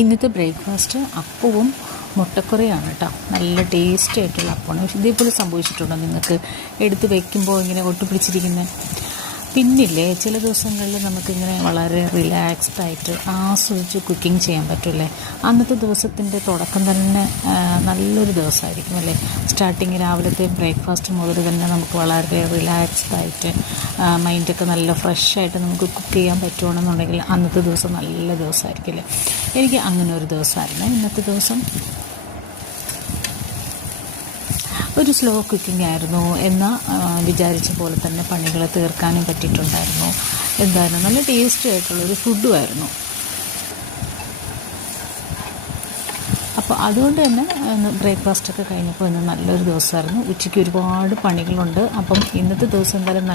ഇന്നത്തെ ബ്രേക്ക്ഫാസ്റ്റ് അപ്പവും മുട്ടക്കറിയാണ് കേട്ടോ. നല്ല ടേസ്റ്റി ആയിട്ടുള്ള അപ്പമാണ്. പക്ഷേ ഇതേപോലെ സംഭവിച്ചിട്ടുണ്ടോ നിങ്ങൾക്ക്? എടുത്ത് വയ്ക്കുമ്പോൾ ഇങ്ങനെ ഒട്ടുപിടിച്ചിരിക്കുന്നത്? പിന്നില്ലേ, ചില ദിവസങ്ങളിൽ നമുക്കിങ്ങനെ വളരെ റിലാക്സ്ഡ് ആയിട്ട് ആസ്വദിച്ച് കുക്കിംഗ് ചെയ്യാൻ പറ്റുമല്ലേ. അന്നത്തെ ദിവസത്തിൻ്റെ തുടക്കം തന്നെ നല്ലൊരു ദിവസമായിരിക്കും അല്ലേ. സ്റ്റാർട്ടിങ് രാവിലത്തെ ബ്രേക്ക്ഫാസ്റ്റ് മുതൽ തന്നെ നമുക്ക് വളരെ റിലാക്സ്ഡ് ആയിട്ട് മൈൻഡൊക്കെ നല്ല ഫ്രഷായിട്ട് നമുക്ക് കുക്ക് ചെയ്യാൻ പറ്റുകയാണെന്നുണ്ടെങ്കിൽ അന്നത്തെ ദിവസം നല്ല ദിവസമായിരിക്കും അല്ലേ. എനിക്ക് അങ്ങനെ ഒരു ദിവസമായിരുന്നു ഇന്നത്തെ ദിവസം. ഒരു സ്ലോ കുക്കിംഗ് ആയിരുന്നു എന്ന് വിചാരിച്ച പോലെ തന്നെ പണികൾ തീർക്കാനും പറ്റിയിട്ടുണ്ടായിരുന്നു. എന്തായിരുന്നു, നല്ല ടേസ്റ്റി ആയിട്ടുള്ളൊരു ഫുഡുമായിരുന്നു. അപ്പോൾ അതുകൊണ്ട് തന്നെ ബ്രേക്ക്ഫാസ്റ്റൊക്കെ കഴിഞ്ഞപ്പോൾ ഇന്ന് നല്ലൊരു ദിവസമായിരുന്നു. ഉച്ചയ്ക്ക് ഒരുപാട് പണികളുണ്ട്. അപ്പം ഇന്നത്തെ ദിവസം എന്തായാലും